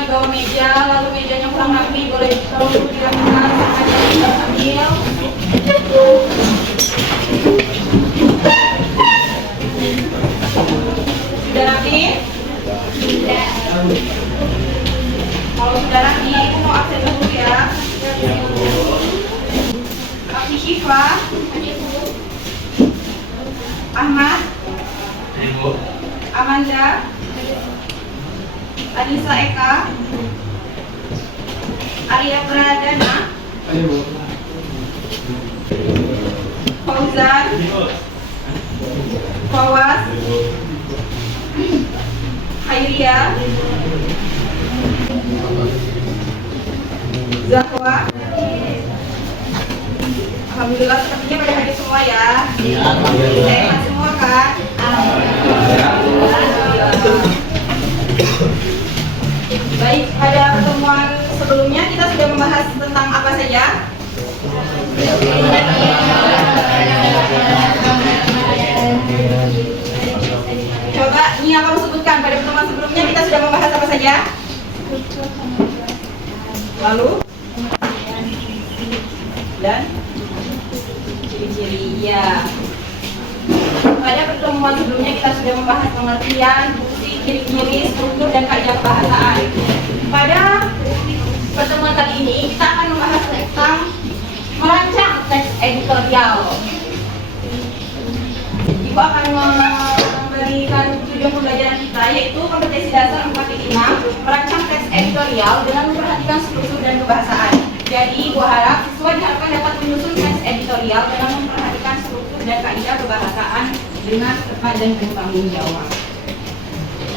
di bawah meja, lalu mejanya kurang rapi, boleh tolong dirapikan, sengaja diambil. Sudah rapi? Sudah. Kalau sudah rapi, Ibu mau absen dulu ya. Kak Syifa, Ahmad, Amanda, Anissa Eka, Arya Pradana, Fauzan, Fawas, Khairia, Zahwa. Alhamdulillah sepertinya pada hadir semua ya. Sehat semua kan? Baik, pada pertemuan sebelumnya kita sudah membahas tentang apa saja? Coba Nia kamu sebutkan, pada pertemuan sebelumnya kita sudah membahas apa saja? Lalu? Dan? Ciri-ciri, ya. Pada pertemuan sebelumnya kita sudah membahas pengertian, fungsi, ciri-ciri, struktur, dan kaidah bahasaan. Pada pertemuan kali ini kita akan membahas tentang merancang teks editorial. Ibu akan memberikan tujuan pembelajaran kita, yaitu kompetensi dasar 4.5, merancang teks editorial dengan memperhatikan struktur dan kebahasaan. Jadi Ibu harap siswa diharapkan dapat menyusun teks editorial dengan memperhatikan struktur dan kaidah kebahasaan dengan tepat dan bertanggung jawab.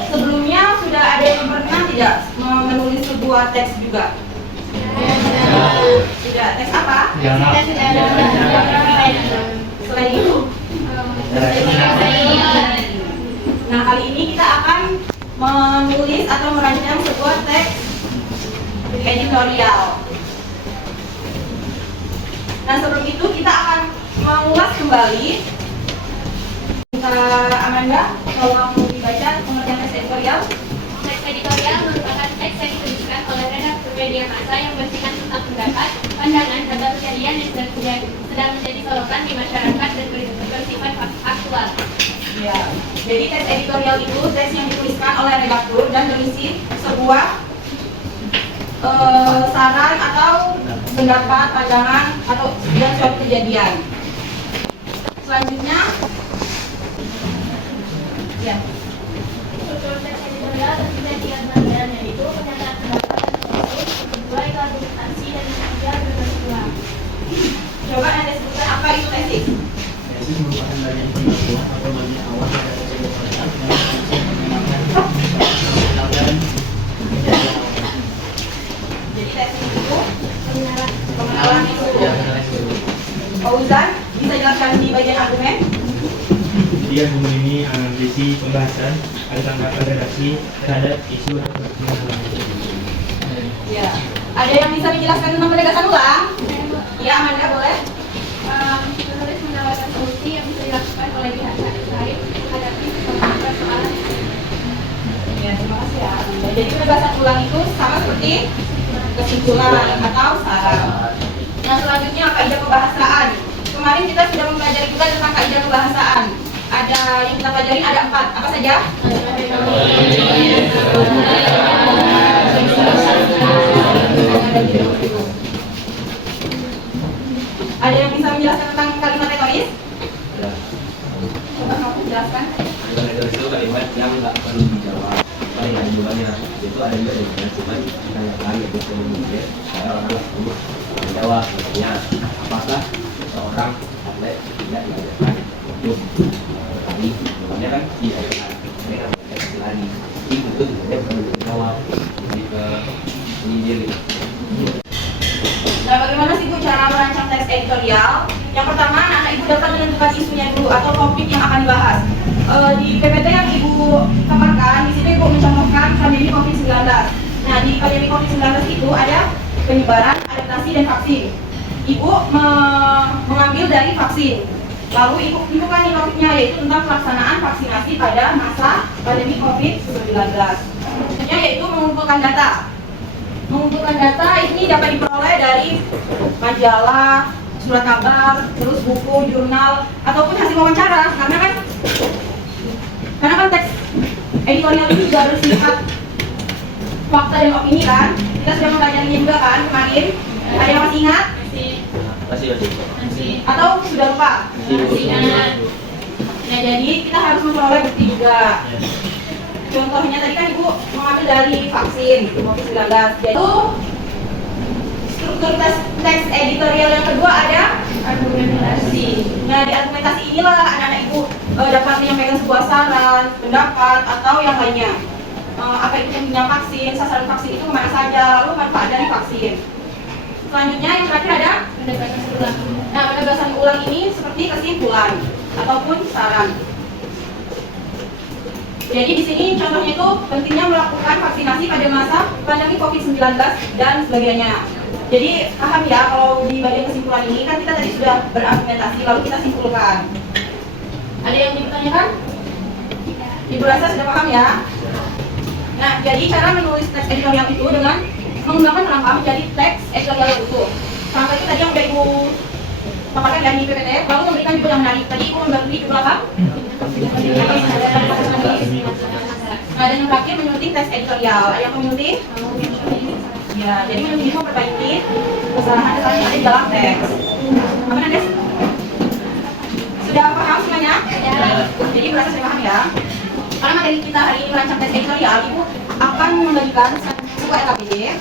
Sebelumnya sudah ada yang pernah tidak menulis sebuah teks juga? Tidak. Teks apa? Selain itu? Nah, kali ini kita akan menulis atau merancang sebuah teks editorial. Nah, sebelum itu kita akan mengulas kembali. Amanda, tolong dibaca pengertian teks editorial. Teks editorial merupakan teks yang dituliskan oleh redaktur media massa yang berisikan tentang pendapat, pandangan, atau kejadian yang sedang menjadi sorotan di masyarakat dan bersifat aktual. Ya, jadi teks editorial itu teks yang dituliskan oleh redaktur dan berisi sebuah saran atau pendapat, pandangan, atau dan suatu kejadian. Selanjutnya, ya. Struktur teks editorial terdiri dari 3 bagian, yaitu pernyataan pendapat dan tesis, kedua itu argumentasi, dan yang ketiga berkesimpulan. Coba Anda sebutkan apa itu tesis? Tesis merupakan bagian pendahuluan atau bagian awal dari teks editorial yang mengenalkan Jadi tesis itu pengenalan isu. Fauzan, bisa jelaskan di bagian argumen? Dia mengenai analisis pembahasan ada tanggapan redaksi terhadap isu atau permasalahan. Ya. Ada yang bisa dijelaskan tentang penegasan ulang? Ya, Amanda boleh. Penulis menawarkan solusi yang bisa dilakukan oleh pihak terkait menghadapi persoalan. Ya, terima kasih ya. Jadi penegasan ulang itu sama seperti kesimpulan atau saran. Nah, selanjutnya kaidah kebahasaan. Kemarin kita sudah mempelajari juga tentang kaidah kebahasaan. Ada yang kita pelajari ada 4. Apa saja? Ada yang bisa menjelaskan tentang kalimat retoris? Coba kamu jelaskan. Kalimat retoris itu kalimat yang nggak perlu dijawab. Paling ada jawabannya. Itu ada juga yang cuma ditanyakan gitu kemudian orang tersebut menjawab. Misalnya, apakah seorang atlet tidak diajarkan untuk lari? Jawabannya kan diajarkan. Mereka tidak lari. Itu dia perlu dijawab. Jadi ke ini diri. Nah, bagaimana sih Bu cara merancang teks editorial? Yang pertama, anak Ibu dapat menentukan isunya dulu atau topik yang akan dibahas. Di PPT yang Ibu paparkan, di sini Ibu mencontohkan pandemi COVID-19. Nah, di pandemi COVID-19 itu ada penyebaran, adaptasi, dan vaksin. Ibu mengambil dari vaksin. Lalu Ibu kan di topiknya yaitu tentang pelaksanaan vaksinasi pada masa pandemi COVID-19. Selanjutnya Contohnya yaitu mengumpulkan data. Mengumpulkan data ini dapat diperoleh dari majalah, surat kabar, terus buku, jurnal, ataupun hasil wawancara. Karena kan teks editorial ini juga bersifat fakta dan opini kan. Kita sudah mempelajarinya juga kan kemarin. Ada yang masih ingat? Masih. Atau sudah lupa? Masih ingat. Ya, jadi kita harus memperoleh bukti juga. Contohnya tadi kan Ibu mengambil dari vaksin COVID-19. Jadi struktur teks editorial yang kedua ada argumentasi. Nah, di argumentasi inilah anak-anak Ibu dapat menyampaikan sebuah saran, pendapat, atau yang lainnya. Apa itu pentingnya vaksin, sasaran vaksin itu kemana saja, lalu manfaat dari vaksin. Selanjutnya yang terakhir ada Pendekatan ulang. Nah, penegasan ulang ini seperti kesimpulan ataupun saran. Jadi di sini contohnya itu pentingnya melakukan vaksinasi pada masa pandemi COVID-19 dan sebagainya. Jadi paham ya kalau di bagian kesimpulan ini kan kita tadi sudah berargumentasi lalu kita simpulkan. Ada yang dipertanyakan? Ibu rasa sudah paham ya? Nah, jadi cara menulis teks editorial itu dengan mengembangkan kerangka menjadi teks editorial yang utuh. Kerangka itu tadi yang udah Ibu paparkan dari PPT, lalu memberikan judul yang menarik. Tadi Ibu memberi judul apa? Nah, dan yang terakhir menyunting teks editorial. Ada yang menyunting? Ya, jadi menyunting itu memperbaiki kesalahan-kesalahan yang ada di dalam teks. Apa Nandes? Sudah paham semuanya? Jadi berasa sudah paham ya? Karena materi kita hari ini merancang teks editorial, Ibu akan membagikan sebuah LKPD.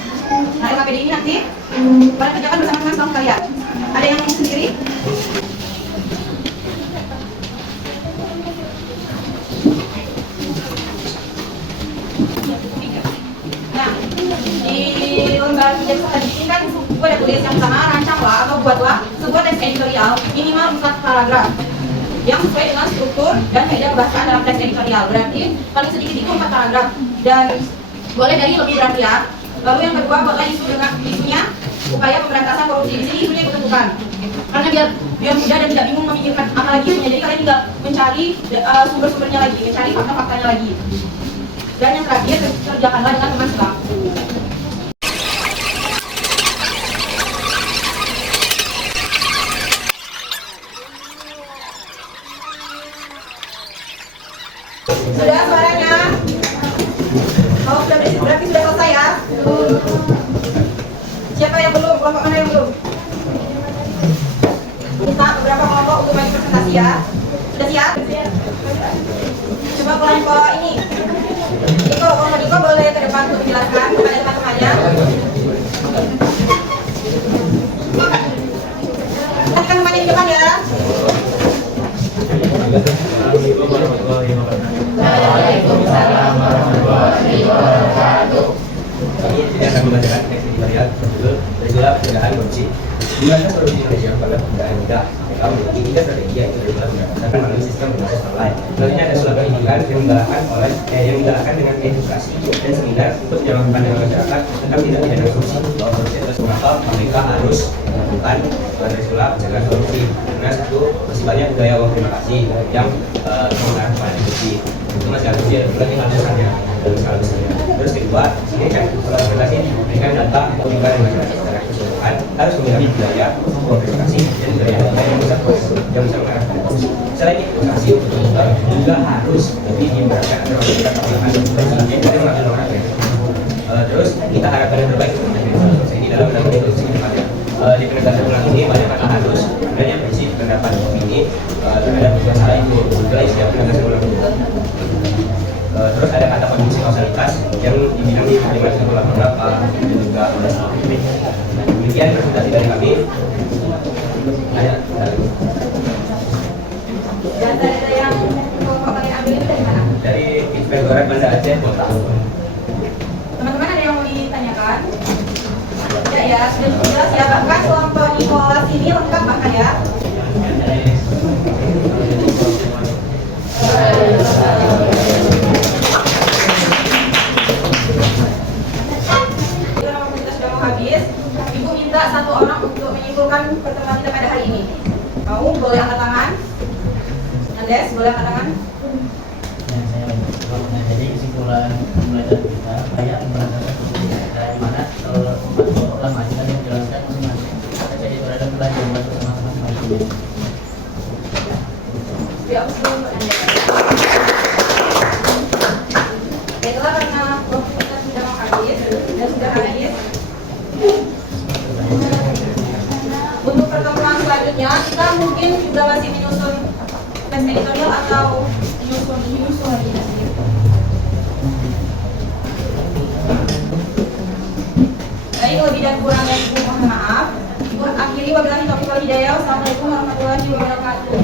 Nah, LKPD ini nanti pada kerjakan bersama teman-teman kalian. Ada yang sendiri? Nah, di lembar jasa tadi ini kan gue ada tulis yang pertama, rancanglah atau buatlah sebuah teks editorial minimal 4 paragraf yang sesuai dengan struktur dan faedah kebahasaan dalam teks editorial. Berarti paling sedikit itu 4 paragraf dan boleh dari lebih dari ya. Lalu yang kedua, buatlah isu dengan isunya upaya pemberantasan korupsi. Di sini isunya ditentukan karena biar mudah dan tidak bingung memikirkan apa lagi isunya. Jadi kalian tinggal mencari sumber-sumbernya lagi, mencari fakta-faktanya lagi. Dan yang terakhir, kerjakanlah dengan teman sebangku. Sudah suaranya? Oh, sudah berarti sudah selesai ya? Siapa yang belum? Kelompok mana yang belum? Minta beberapa kelompok untuk maju presentasi ya. Sudah siap? Coba kelompok ini. Diko, kelompok Diko boleh ke depan untuk menjelaskan kepada teman-temannya. Nanti kan temannya di depan ya. Waalaikumsalam warahmatullahi wabarakatuh. Kami tidak akan membacakan teks editorial berjudul Regulasi Pencegahan Korupsi. Gimana korupsi Indonesia pada penggunaan mudah? Mereka memiliki 3 strategi yaitu regulasi berdasarkan melalui sistem berbasis online. Selanjutnya ada surat pendidikan yang digalakkan dengan edukasi dan seminar untuk menjalankan pandangan masyarakat tentang tindak pidana korupsi. Bahwa korupsi terus mengapa mereka harus melakukan regulasi pencegahan korupsi. Karena satu masih banyak budaya uang terima kasih yang mengarah kepada korupsi. Itu masih harus berarti alasannya dan skala besarnya. Terus kedua, ini kan kalau regulasi memberikan data juga dengan masyarakat secara keseluruhan harus memiliki budaya uang terima kasih dan budaya yang bisa mengarah kepada korupsi. Selain itu, edukasi juga harus lebih diberatkan agar masyarakat melakukan korupsi dari mengambil orang lain. Terus kita harapkan yang terbaik untuk masyarakat ini dalam menangani korupsi ke depannya. Di penegasan ulang ini banyak kata harus sebenarnya prinsip pendapat opini terhadap masalah itu juga istilah penegasan ulang itu. Terus ada kata kunci kausalitas yang dibilang di kalimat sekolah berapa dan juga demikian presentasi dari kami. Data-data yang kelompok kalian ambil itu dari mana? Dari Inspektorat Banda Aceh Kota. Teman-teman ada yang mau ditanyakan? Tidak ya, sudah cukup jelas ya. Bahkan kelompok Nicholas ini lengkap bahkan ya. Karena waktu kita sudah mau habis, Ibu minta 1 orang untuk menyimpulkan pertemuan kita pada hari ini. Mau? Boleh angkat tangan? Andes, boleh angkat tangan? Jadi kesimpulan pembelajaran kita kayak menggunakan kita di mana orang majukan yang menjelaskan masing-masing. Jadi berada belajar bersama-sama majukan. Ya, sebelum Anda. Baiklah, karena waktu kita sudah habis dan sudah habis. Untuk pertemuan selanjutnya, kita mungkin juga masih menyusun tes editorial atau menyusun lagi nanti. Baik, lebih dan kurangnya ibu mohon maaf. Ibu akhiri wabillahi taufiq wal hidayah. Wassalamualaikum warahmatullahi wabarakatuh.